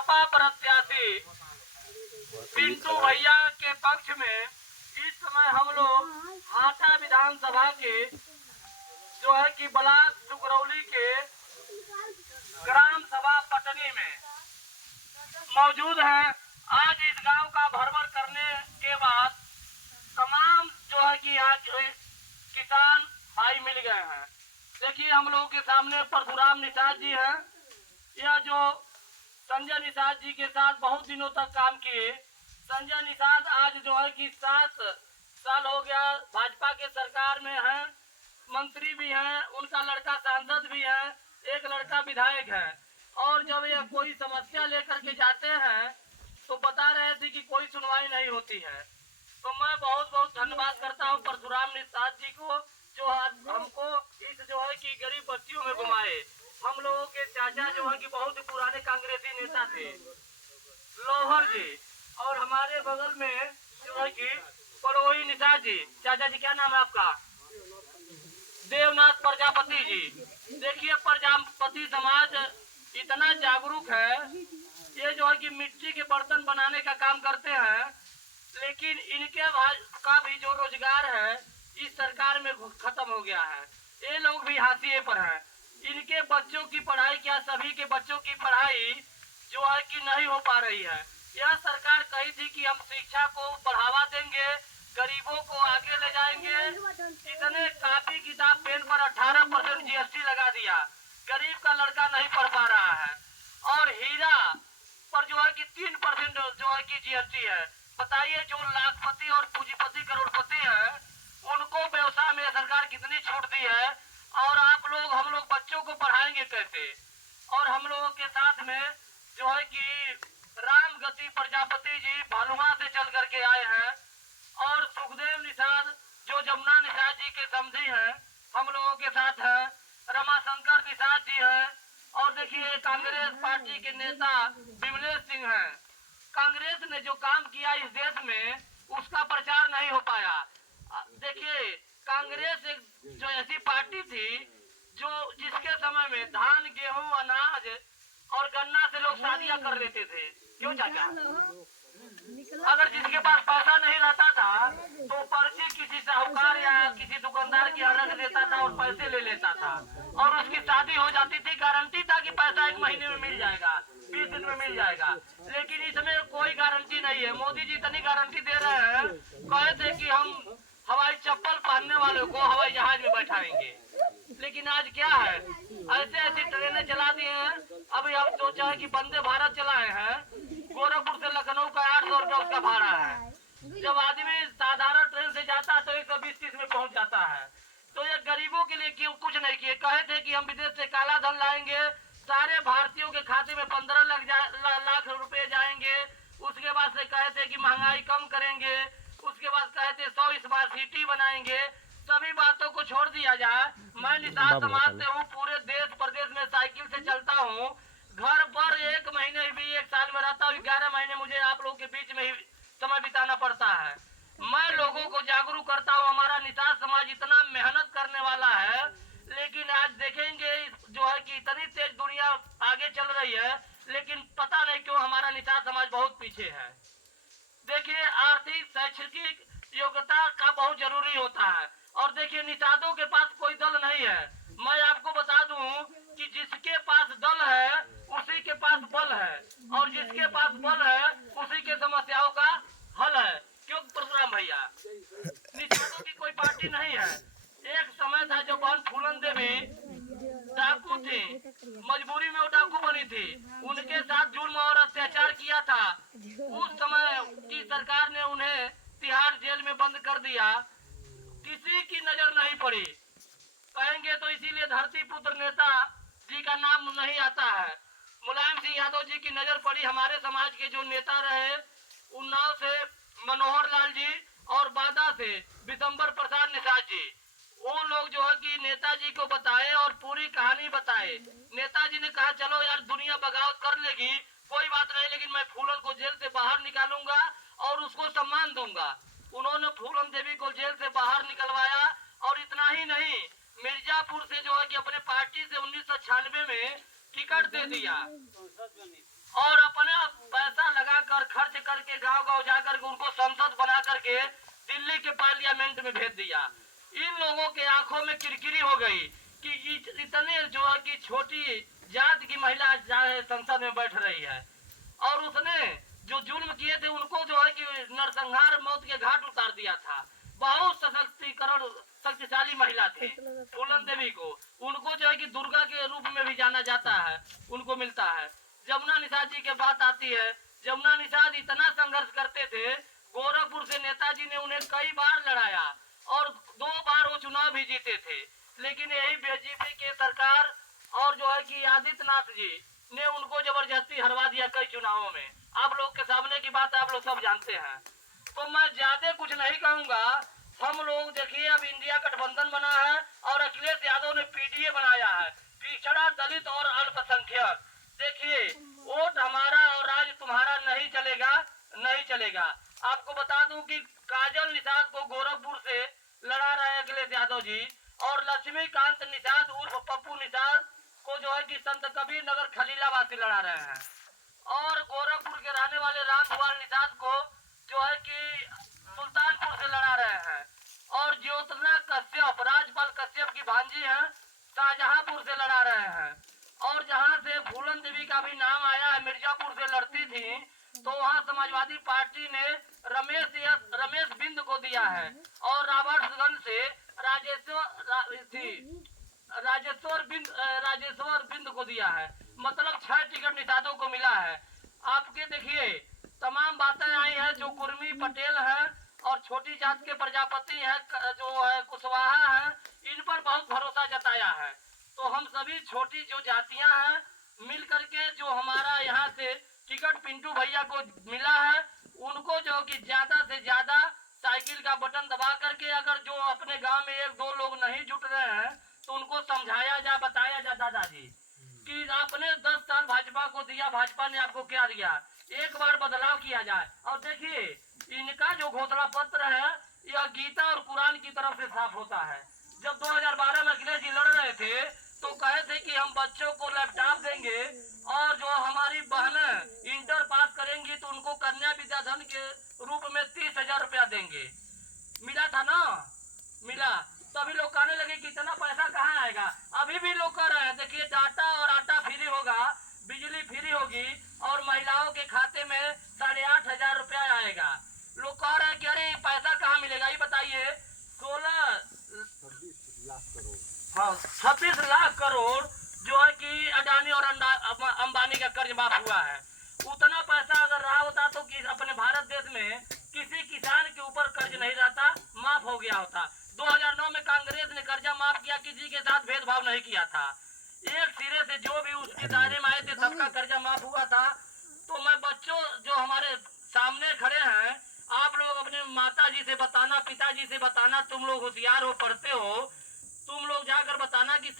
सपा प्रत्याशी पिंटू भैया के पक्ष में इस समय हम लोग हाटा विधानसभा के जो है कि ब्लॉक सुगरौली के ग्राम सभा पटनी में मौजूद हैं। आज इस गांव का भ्रमण करने के बाद तमाम जो है कि यहाँ किसान भाई मिल गए हैं। देखिए हम लोगों के सामने परशुराम निषाद जी हैं। यह जो संजय निषाद जी के साथ बहुत दिनों तक काम किए। संजय निषाद आज जो है कि 7 साल हो गया भाजपा के सरकार में हैं, मंत्री भी हैं, उनका लड़का सांसद भी है, एक लड़का विधायक है। और जब यह कोई समस्या लेकर के जाते हैं तो बता रहे थे कि कोई सुनवाई नहीं होती है। तो मैं बहुत बहुत धन्यवाद करता हूं परशुराम निषाद जी को, जो आज हमको इस जो है कि गरीब बस्तियों में घुमाए। हम लोगों के चाचा जो है कि बहुत ही पुराने कांग्रेसी नेता थे, लोहर जी, और हमारे बगल में जो है कि पड़ोही निषाद जी। चाचा जी क्या नाम है आपका? देवनाथ प्रजापति जी। देखिए प्रजापति समाज इतना जागरूक है, ये जो है कि मिट्टी के बर्तन बनाने का काम करते हैं, लेकिन इनके का भी जो रोजगार है इस सरकार में खत्म हो गया है। ये लोग भी हाशिए पर हैं। इनके बच्चों की पढ़ाई, क्या सभी के बच्चों की पढ़ाई जो है कि नहीं हो पा रही है। यह सरकार कही थी कि हम शिक्षा को बढ़ावा देंगे, गरीबों को आगे ले जाएंगे। इतने कापी किताब पेन पर 18% GST लगा दिया, गरीब का लड़का नहीं पढ़ पा रहा है। और हीरा पर जो है कि 3% जो है कि GST है। बताइए जो लाखपति और पूंजीपति करोड़पति है उनको व्यवसाय में सरकार कितनी छूट दी है, और आप लोग हम लोग बच्चों को पढ़ाएंगे कैसे? और हम लोगों के साथ में जो है कि राम गति प्रजापति जी भालुआ से चल करके आए हैं, और सुखदेव निषाद जो जमुना निषाद जी के समधी हैं हम लोगों के साथ हैं, रमाशंकर निषाद जी हैं, और देखिए कांग्रेस पार्टी के नेता विमलेश सिंह हैं। कांग्रेस ने जो काम किया इस देश में उसका प्रचार नहीं हो पाया। देखिए कांग्रेस एक जो ऐसी पार्टी थी जो जिसके समय में धान, गेहूं, अनाज और गन्ना से लोग शादियां कर लेते थे। क्यों चाचा? अगर जिसके पास पैसा नहीं रहता था तो पर्ची किसी साहूकार या किसी दुकानदार की अलग देता था और पैसे ले लेता था, और उसकी शादी हो जाती थी। गारंटी था कि पैसा 1 महीने में मिल जाएगा, 20 दिन में मिल जाएगा। लेकिन इसमें कोई गारंटी नहीं है। मोदी जी इतनी गारंटी दे रहे हैं, कहे थे कि हम हवाई चप्पल पहनने वालों को हवाई जहाज में बैठाएंगे, लेकिन आज क्या है, ऐसे ऐसी ट्रेनें चला दी हैं। अभी हम सोचा है कि वंदे भारत चलाए हैं, गोरखपुर से लखनऊ का 800 रुपया उसका भाड़ा है। जब आदमी साधारण ट्रेन से जाता है तो 120-130 में पहुंच जाता है। तो ये गरीबों के लिए क्यों कुछ नहीं किए। कहे थे कि हम विदेश से काला धन लाएंगे, सारे भारतीयों के खाते में 15 लाख रुपए जाएंगे। उसके बाद से कहे थे कि महंगाई कम करेंगे। उसके बाद कहे थे 100 स्मार्ट सिटी बनाएंगे। सभी बातों को छोड़ दिया जाए। मैं निषाद समाज से हूँ, पूरे देश प्रदेश में साइकिल से चलता हूँ। घर पर 1 महीने भी 1 साल में रहता हूँ, 11 महीने मुझे आप लोगों के बीच में ही समय बिताना पड़ता है। मैं लोगों को जागरूक करता हूँ। हमारा निषाद समाज इतना मेहनत करने वाला है, लेकिन आज देखेंगे जो है कि इतनी तेज दुनिया आगे चल रही है, लेकिन पता नहीं क्यों हमारा निषाद समाज बहुत पीछे है। देखिए आर्थिक शैक्षिक योग्यता का बहुत जरूरी होता है, और देखिए निषादों के पास कोई दल नहीं है। मैं आपको बता दूं कि जिसके पास दल है उसी के पास बल है, और जिसके पास बल है उसी के समस्याओं का हल है। क्यों परशुराम भैया? निषादों की कोई पार्टी नहीं है। एक समय था जो बहन फूलन देवी डाकू थी, मजबूरी में वो डाकू बनी थी, उनके साथ जुल्म और अत्याचार किया था। उस समय की सरकार ने उन्हें तिहाड़ जेल में बंद कर दिया, किसी की नजर नहीं पड़ी। कहेंगे तो इसीलिए धरती पुत्र नेता जी का नाम नहीं आता है। मुलायम सिंह यादव जी की नजर पड़ी। हमारे समाज के जो नेता रहे, उन्नाव से मनोहर लाल जी और बादा से विशंबर प्रसाद निषाद जी, वो लोग जो है कि नेताजी को बताए और पूरी कहानी बताए। नेताजी ने कहा चलो यार दुनिया बगावत कर लेगी, कोई बात नहीं, लेकिन मैं फूलन को जेल से बाहर निकालूंगा और उसको सम्मान दूंगा। उन्होंने फूलन देवी को जेल से बाहर निकलवाया, और इतना ही नहीं, मिर्जापुर से जो है कि अपने पार्टी से 1996 में टिकट दे दिया। और अपना पैसा लगाकर खर्च करके गांव गांव जाकर के उनको संसद बना करके दिल्ली के पार्लियामेंट में भेज दिया। इन लोगों के आंखों में किरकिरी हो गई कि इतने जो है कि छोटी जात की महिला संसद में बैठ रही है, और उसने जो जुल्म किए थे उनको जो है कि नरसंहार मौत के घाट उतार दिया था। बहुत सशक्तिकरण शक्तिशाली महिला थी फूलन देवी को, उनको जो है कि दुर्गा के रूप में भी जाना जाता है, उनको मिलता है। जमुना निषाद जी के बात आती है, जमुना निषाद इतना संघर्ष करते थे, गोरखपुर से नेताजी ने उन्हें कई बार लड़ाया और 2 बार वो चुनाव भी जीते थे, लेकिन यही बीजेपी के सरकार और जो है कि आदित्यनाथ जी ने उनको जबरदस्ती हरवा दिया कई चुनावों में। आप लोग के सामने की बात आप लोग सब जानते हैं, तो मैं ज्यादा कुछ नहीं कहूंगा। हम लोग देखिए अब इंडिया गठबंधन बना है और अखिलेश यादव ने पीडीए बनाया है, पिछड़ा दलित और अल्पसंख्यक। देखिए वोट हमारा और राज तुम्हारा नहीं चलेगा, नहीं चलेगा। आपको बता दूं कि काजल निषाद को गोरखपुर से लड़ा रहे अखिलेश यादव जी, और लक्ष्मीकांत निषाद उर्फ पप्पू निषाद को जो है कि संत कबीर नगर खलीलाबाद से लड़ा रहे हैं, और गोरखपुर के रहने वाले रामकुमार निषाद को जो है कि सुल्तानपुर से लड़ा रहे हैं, और ज्योत्सना कश्यप राजपाल कश्यप की भांजी हैं, शाहजहांपुर से लड़ा रहे हैं। और जहां से फूलन देवी का भी नाम आया है, मिर्जापुर से लड़ती थी, तो वहां समाजवादी पार्टी ने रमेश बिंद को दिया है, और रॉबर्ट्सगंज से राजेश्वर बिंद को दिया है। मतलब 6 टिकट निषादों को मिला है। आपके देखिए तमाम बातें आई हैं, जो कुर्मी पटेल है और छोटी जात के प्रजापति है जो है कुशवाहा है, इन पर बहुत भरोसा जताया है। तो हम सभी छोटी जो जातियां हैं मिल करके जो हमारा यहाँ से टिकट पिंटू भैया को मिला है, उनको जो कि ज्यादा से ज्यादा साइकिल का बटन दबा करके, अगर जो अपने गांव में 1-2 लोग नहीं जुट रहे हैं तो उनको समझाया जा, बताया जा दादाजी कि आपने 10 साल भाजपा को दिया, भाजपा ने आपको क्या दिया, एक बार बदलाव किया जाए। और देखिए इनका जो घोषणा पत्र है यह गीता और कुरान की तरफ से साफ होता है। जब 2012 में अखिलेश जी लड़ रहे थे तो कहे थे कि हम बच्चों को लैपटॉप देंगे, और जो हमारी बहनें इंटर पास करेंगी तो उनको कन्या विद्याधन के रूप में 30,000 रुपया देंगे। मिला था ना, मिला। तभी लोग कहने लगे कि इतना पैसा कहाँ आएगा। अभी भी लोग कह रहे हैं, देखिए डाटा और आटा फ्री होगा, बिजली फ्री होगी, और महिलाओं के खाते में 8,500 रुपया आएगा। लोग कह रहे हैं कि अरे पैसा कहाँ मिलेगा, ये बताइए। 26 लाख करोड़ जो है कि अडानी और अंबानी का कर्ज माफ हुआ है। उतना पैसा अगर रहा होता तो अपने भारत देश में किसी किसान के ऊपर कर्ज नहीं रहता, माफ हो गया होता। 2009 में कांग्रेस ने कर्जा माफ किया, किसी के साथ भेदभाव नहीं किया था, एक सिरे से जो भी उसके दायरे में आए थे सबका कर्जा माफ हुआ था। तो मैं बच्चों जो हमारे सामने खड़े हैं, आप लोग अपने माता जी से बताना, पिताजी से बताना, तुम लोग होशियार हो, पढ़ते हो, तुम लोग जाकर बताना कि